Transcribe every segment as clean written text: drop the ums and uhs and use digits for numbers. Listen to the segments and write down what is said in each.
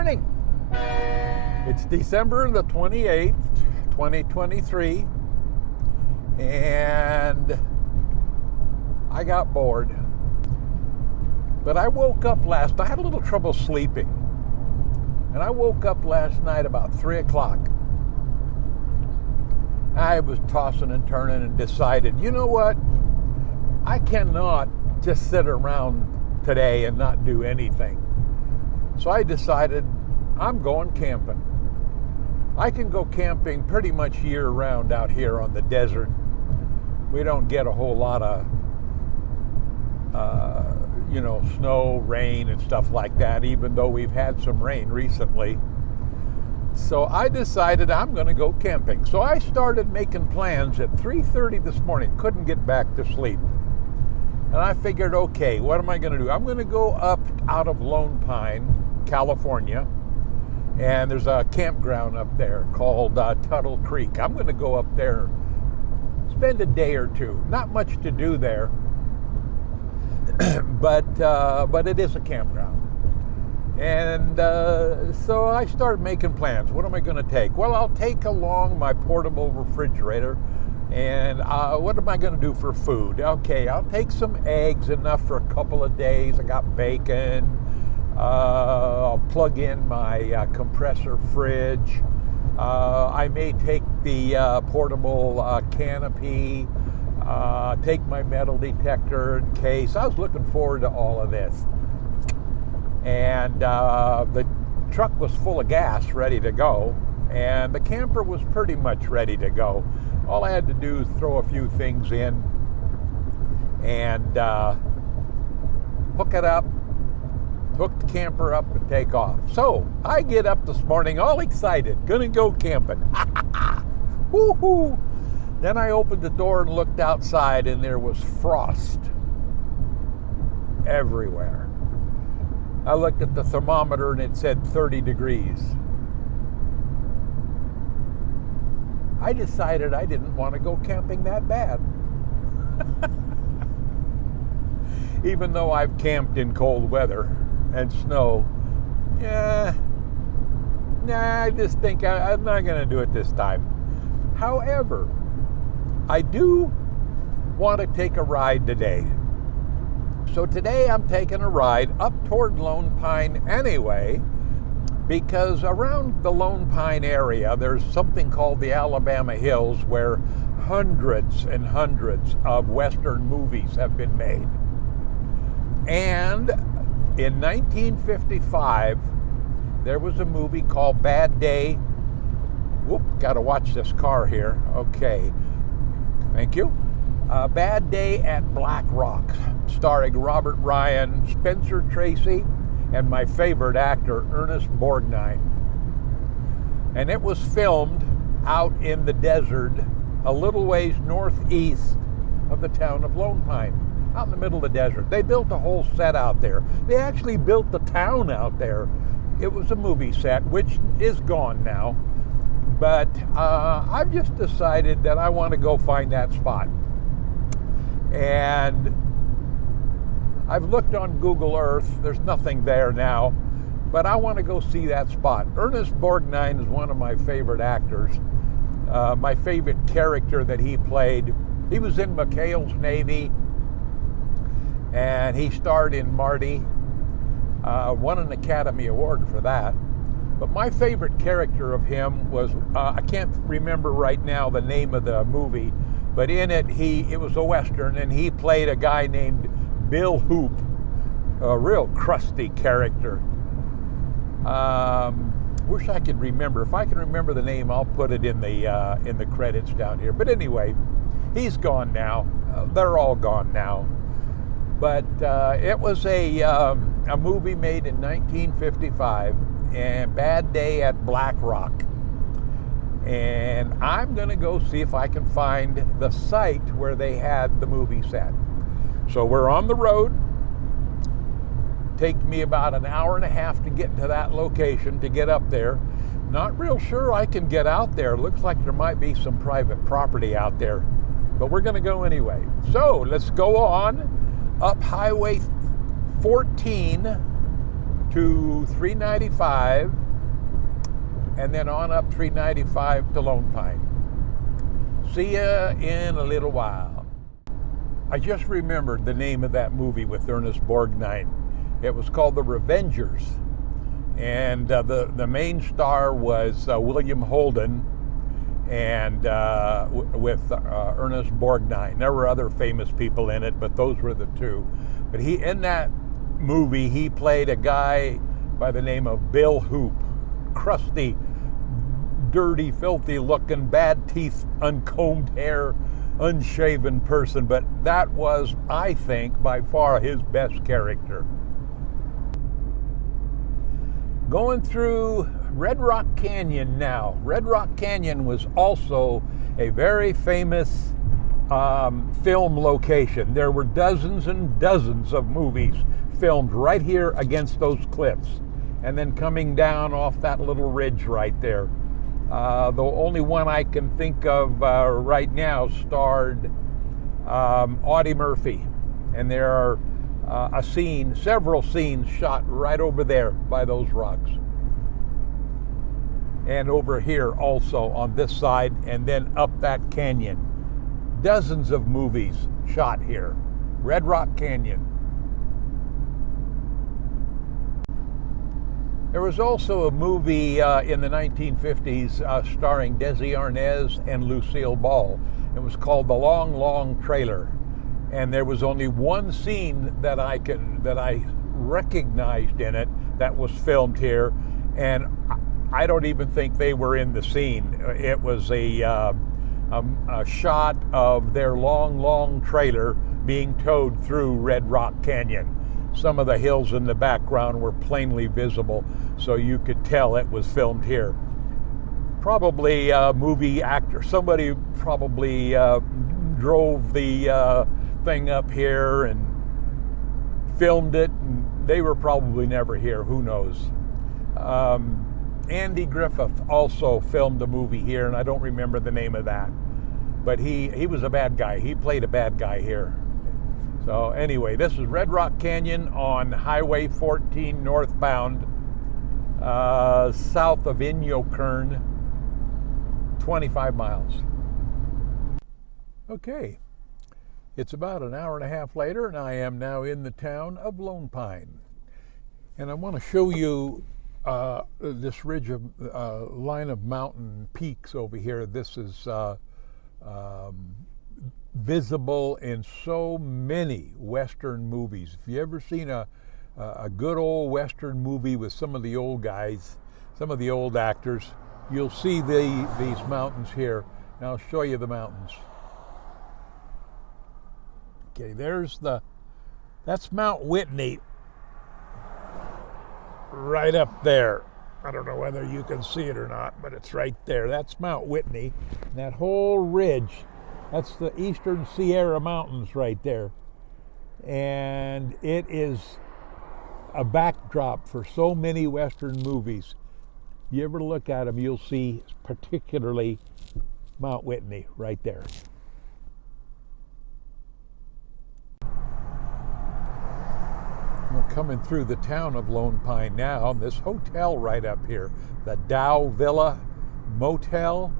morning. It's December the 28th, 2023, and I got bored. But I woke up last night. I had a little trouble sleeping. And I woke up last night about 3 o'clock. I was tossing and turning and decided, you know what? I cannot just sit around today and not do anything. So I decided I'm going camping. I can go camping pretty much year-round out here on the desert. We don't get a whole lot of snow, rain, and stuff like that, even though we've had some rain recently. So I decided I'm going to go camping. So I started making plans at 3:30 this morning. Couldn't get back to sleep. And I figured, okay, what am I going to do? I'm going to go up out of Lone Pine, California, and there's a campground up there called Tuttle Creek. I'm going to go up there, spend a day or two. Not much to do there, but it is a campground. And so I started making plans. What am I going to take? Well, I'll take along my portable refrigerator. And what am I going to do for food? Okay, I'll take some eggs, enough for a couple of days. I got bacon. I'll plug in my compressor fridge. I may take the portable canopy. Take my metal detector in case. I was looking forward to all of this. And the truck was full of gas, ready to go. And the camper was pretty much ready to go. All I had to do is throw a few things in and hook it up, hook the camper up, and take off. So I get up this morning all excited, gonna go camping. Woohoo! Then I opened the door and looked outside, and there was frost everywhere. I looked at the thermometer and it said 30 degrees. I decided I didn't want to go camping that bad. Even though I've camped in cold weather and snow, I just think I'm not going to do it this time. However, I do want to take a ride today. So today I'm taking a ride up toward Lone Pine anyway, because around the Lone Pine area, there's something called the Alabama Hills, where hundreds and hundreds of Western movies have been made. And in 1955, there was a movie called Bad Day. Whoop, gotta watch this car here. Okay, thank you. Bad Day at Black Rock, starring Robert Ryan, Spencer Tracy, and my favorite actor, Ernest Borgnine. And it was filmed out in the desert, a little ways northeast of the town of Lone Pine, out in the middle of the desert. They built a whole set out there. They actually built the town out there. It was a movie set, which is gone now. But I've just decided that I want to go find that spot. And I've looked on Google Earth. There's nothing there now, but I want to go see that spot. Ernest Borgnine is one of my favorite actors. My favorite character that he played. He was in McHale's Navy, and he starred in Marty. Won an Academy Award for that. But my favorite character of him was, I can't remember right now the name of the movie, but in it, it was a Western, and he played a guy named Bill Hoop, a real crusty character. Wish I could remember. If I can remember the name, I'll put it in the credits down here. But anyway, he's gone now. They're all gone now. But it was a movie made in 1955, and Bad Day at Black Rock. And I'm going to go see if I can find the site where they had the movie set. So we're on the road. Take me about an hour and a half to get to that location, to get up there. Not real sure I can get out there. Looks like there might be some private property out there, but we're going to go anyway. So let's go on up Highway 14 to 395, and then on up 395 to Lone Pine. See ya in a little while. I just remembered the name of that movie with Ernest Borgnine. It was called The Revengers, and the main star was William Holden, and with Ernest Borgnine. There were other famous people in it, but those were the two. But in that movie, he played a guy by the name of Bill Hoop, crusty, dirty, filthy looking, bad teeth, uncombed hair, unshaven person, but that was, I think, by far his best character. Going through Red Rock Canyon now. Red Rock Canyon was also a very famous film location. There were dozens and dozens of movies filmed right here against those cliffs, and then coming down off that little ridge right there. The only one I can think of right now starred Audie Murphy, and there are several scenes shot right over there by those rocks. And over here also on this side, and then up that canyon. Dozens of movies shot here. Red Rock Canyon. There was also a movie in the 1950s starring Desi Arnaz and Lucille Ball. It was called The Long, Long Trailer. And there was only one scene that I recognized in it that was filmed here, and I don't even think they were in the scene. It was a shot of their long, long trailer being towed through Red Rock Canyon. Some of the hills in the background were plainly visible, so you could tell it was filmed here. Probably a movie actor. Somebody probably drove the thing up here and filmed it, and they were probably never here. Who knows? Andy Griffith also filmed a movie here, and I don't remember the name of that. But he was a bad guy. He played a bad guy here. So anyway, this is Red Rock Canyon on Highway 14 northbound, south of Inyokern, 25 miles. Okay, it's about an hour and a half later, and I am now in the town of Lone Pine. And I want to show you this ridge of line of mountain peaks over here. This is visible in so many Western movies. If you ever seen a good old Western movie with some of the old guys, some of the old actors, you'll see these mountains here. And I'll show you the mountains. Okay, that's Mount Whitney right up there. I don't know whether you can see it or not, but it's right there. That's Mount Whitney. And that whole ridge, that's the Eastern Sierra Mountains right there. And it is a backdrop for so many Western movies. You ever look at them, you'll see particularly Mount Whitney right there. We're coming through the town of Lone Pine now. This hotel right up here, the Dow Villa Motel,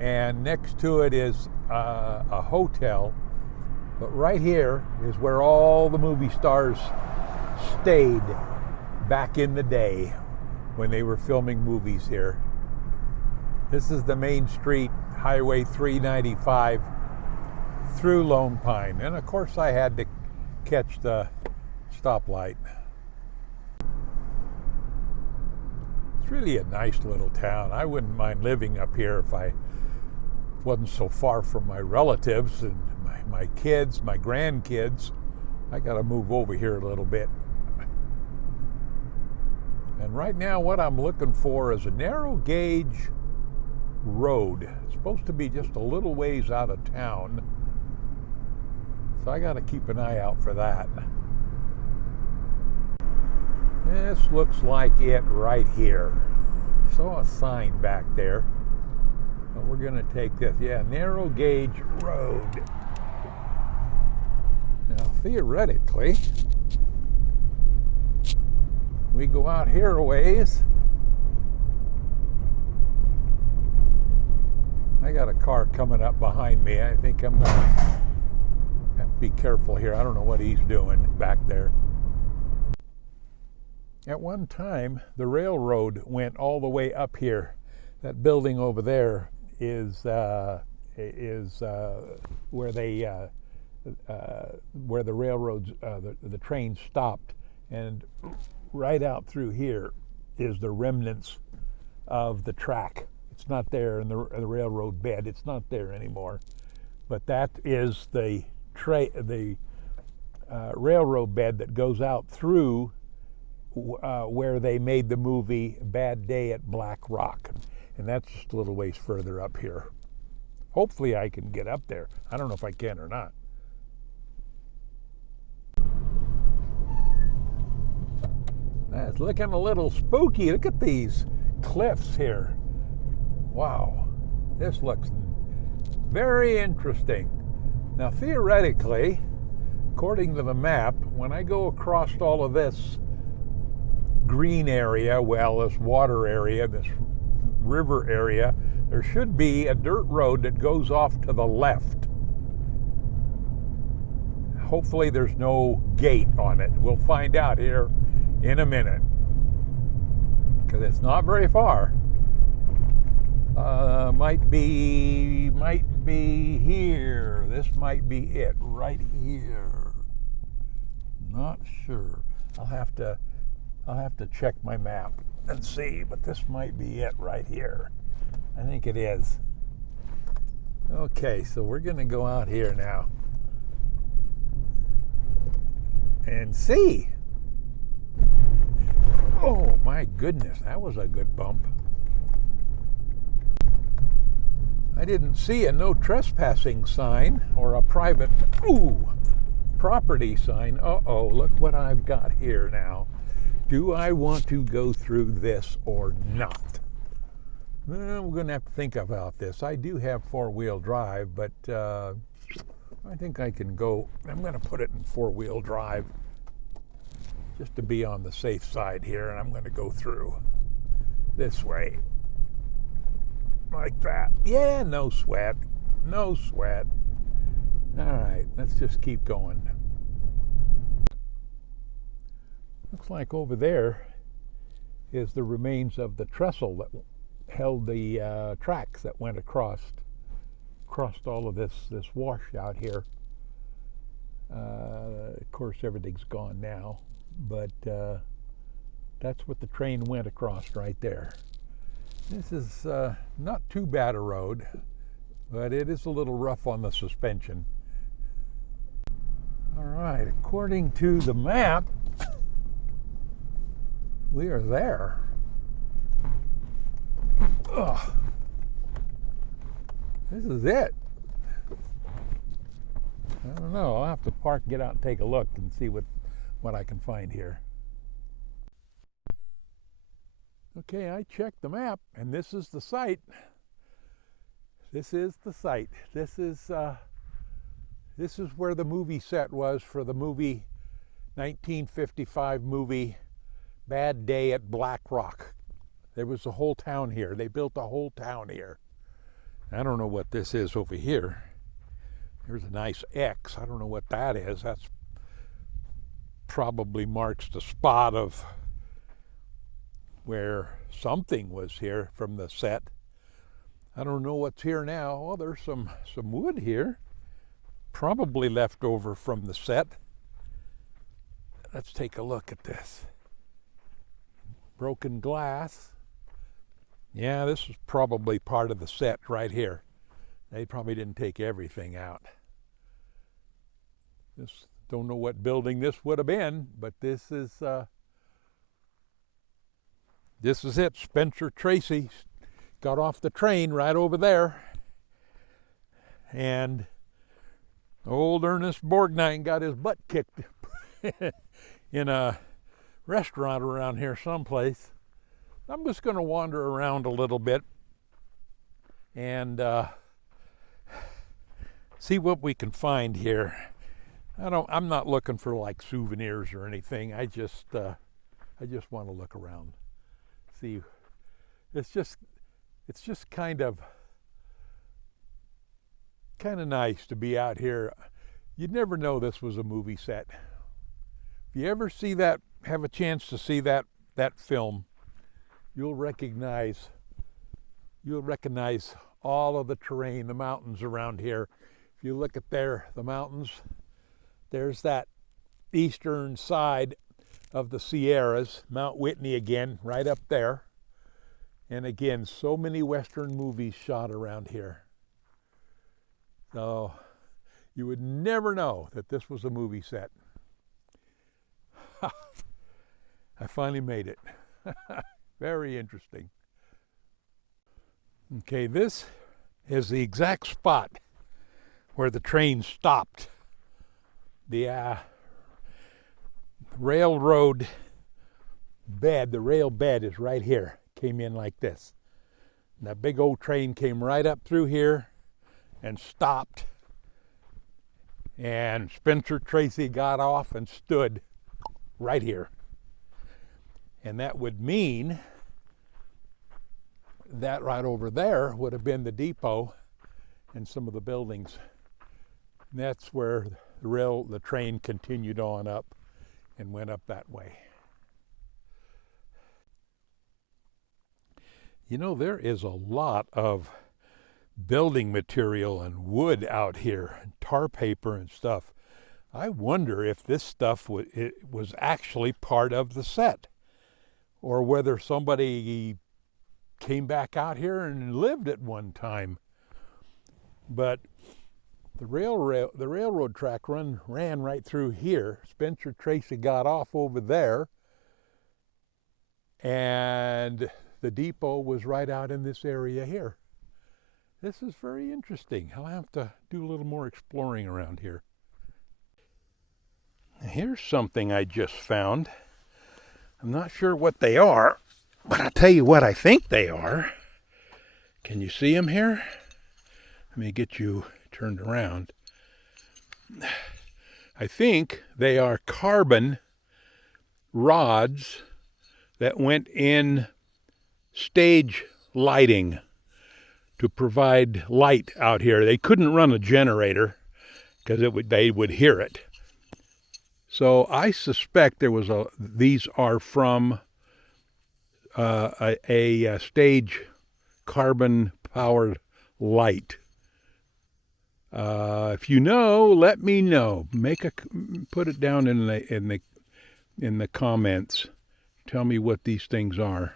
and next to it is a hotel. But right here is where all the movie stars stayed back in the day when they were filming movies here. This is the main street, Highway 395, through Lone Pine. And of course I had to catch the stoplight. It's really a nice little town. I wouldn't mind living up here if I wasn't so far from my relatives and my kids, my grandkids. I got to move over here a little bit. And right now what I'm looking for is a narrow gauge road. It's supposed to be just a little ways out of town. So I got to keep an eye out for that. This looks like it right here. Saw a sign back there. But we're going to take this. Yeah, narrow gauge road. Now, theoretically, We go out here a ways. I got a car coming up behind me. I think I'm gonna have to be careful here. I don't know what he's doing back there. At one time, the railroad went all the way up here. That building over there is where the railroads, the train stopped, and right out through here is the remnants of the track. It's not there in the railroad bed. It's not there anymore. But that is the railroad bed that goes out through where they made the movie Bad Day at Black Rock. And that's just a little ways further up here. Hopefully I can get up there. I don't know if I can or not. That's looking a little spooky. Look at these cliffs here. Wow, this looks very interesting. Now theoretically, according to the map, when I go across all of this green area, well, this water area, this river area, there should be a dirt road that goes off to the left. Hopefully there's no gate on it. We'll find out here in a minute, because it's not very far. Might be here. This might be it right here. Not sure. I'll have to check my map and see, but this might be it right here. I think it is. Okay, so we're gonna go out here now and see. Oh my goodness, that was a good bump. I didn't see a no trespassing sign or a private property sign. Uh-oh, look what I've got here now. Do I want to go through this or not? Well, we're going to have to think about this. I do have four-wheel drive, but I think I can go. I'm going to put it in four-wheel drive just to be on the safe side here, and I'm going to go through this way. Like that. Yeah, no sweat. No sweat. All right, let's just keep going. Looks like over there is the remains of the trestle that held the tracks that went across all of this wash out here. Of course, everything's gone now, but that's what the train went across right there. This is not too bad a road, but it is a little rough on the suspension. All right, according to the map, we are there. Ugh. This is it. I don't know. I'll have to park, get out and take a look and see what I can find here. Okay, I checked the map, and this is the site. This is the site. This is where the movie set was for the movie 1955 movie Bad Day at Black Rock. There was a whole town here. They built a whole town here. I don't know what this is over here. There's a nice X. I don't know what that is. That's probably marks the spot of where something was here from the set. I don't know what's here now. Oh, there's some wood here. Probably left over from the set. Let's take a look at this. Broken glass. Yeah, this is probably part of the set right here. They probably didn't take everything out. Don't know what building this would have been, but this is it. Spencer Tracy got off the train right over there, and old Ernest Borgnine got his butt kicked in a restaurant around here someplace. I'm just going to wander around a little bit and see what we can find here. I'm not looking for like souvenirs or anything. I just I just want to look around. See, it's just kind of nice to be out here. You'd never know this was a movie set. If you ever see that, have a chance to see that film, you'll recognize all of the terrain, the mountains around here. If you look at the mountains, there's that eastern side of the Sierras, Mount Whitney again, right up there. And again, so many Western movies shot around here. So you would never know that this was a movie set. I finally made it. Very interesting. Okay, this is the exact spot where the train stopped. The railroad bed, the rail bed is right here. Came in like this. And that big old train came right up through here and stopped. And Spencer Tracy got off and stood right here. And that would mean that right over there would have been the depot and some of the buildings. And that's where the train continued on up and went up that way. You know, there is a lot of building material and wood out here, and tar paper and stuff. I wonder if this stuff was actually part of the set, or whether somebody came back out here and lived at one time. But the railroad track ran right through here. Spencer Tracy got off over there, and the depot was right out in this area here. This is very interesting. I'll have to do a little more exploring around here. Here's something I just found. I'm not sure what they are, but I'll tell you what I think they are. Can you see them here? Let me get you turned around. I think they are carbon rods that went in stage lighting to provide light out here. They couldn't run a generator because they would hear it. So I suspect these are from a stage carbon powered light. If you know, let me know. Put it down in the comments. Tell me what these things are.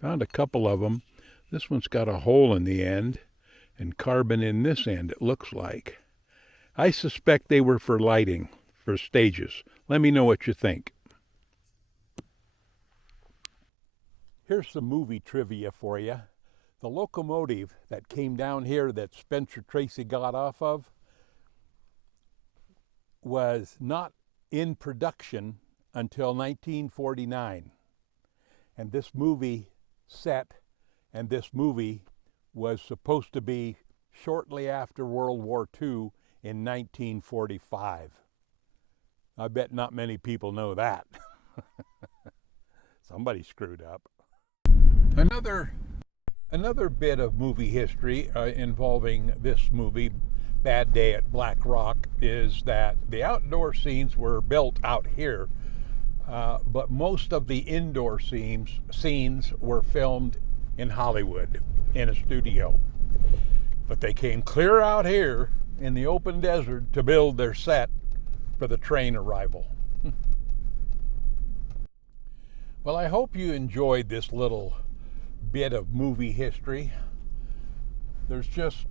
Found a couple of them. This one's got a hole in the end and carbon in this end, it looks like. I suspect they were for lighting, for stages. Let me know what you think. Here's some movie trivia for you. The locomotive that came down here that Spencer Tracy got off of was not in production until 1949. And this movie set and this movie was supposed to be shortly after World War II in 1945. I bet not many people know that. Somebody screwed up. Another bit of movie history involving this movie, Bad Day at Black Rock, is that the outdoor scenes were built out here, but most of the indoor scenes were filmed in Hollywood, in a studio. But they came clear out here in the open desert to build their set for the train arrival. Well, I hope you enjoyed this little bit of movie history. There's just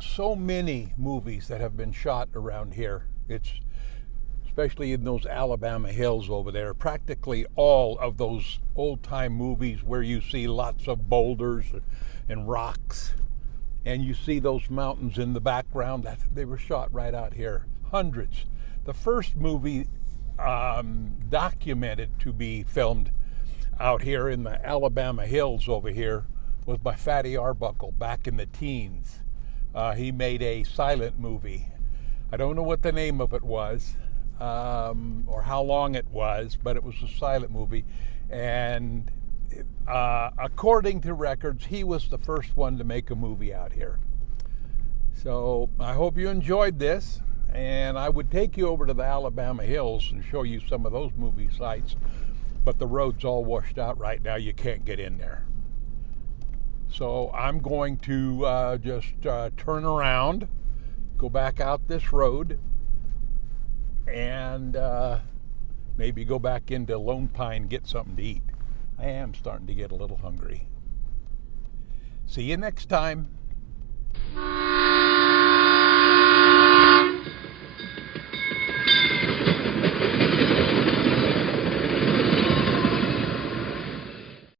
so many movies that have been shot around here. It's especially in those Alabama hills over there. Practically all of those old-time movies where you see lots of boulders and rocks, and you see those mountains in the background, they were shot right out here. Hundreds. The first movie documented to be filmed out here in the Alabama hills over here was by Fatty Arbuckle back in the teens. He made a silent movie. I don't know what the name of it was. or how long it was, but it was a silent movie. And according to records, he was the first one to make a movie out here. So I hope you enjoyed this, and I would take you over to the Alabama Hills and show you some of those movie sites, but the road's all washed out right now. You can't get in there. So I'm going to just turn around, go back out this road, and maybe go back into Lone Pine and get something to eat. I am starting to get a little hungry. See you next time.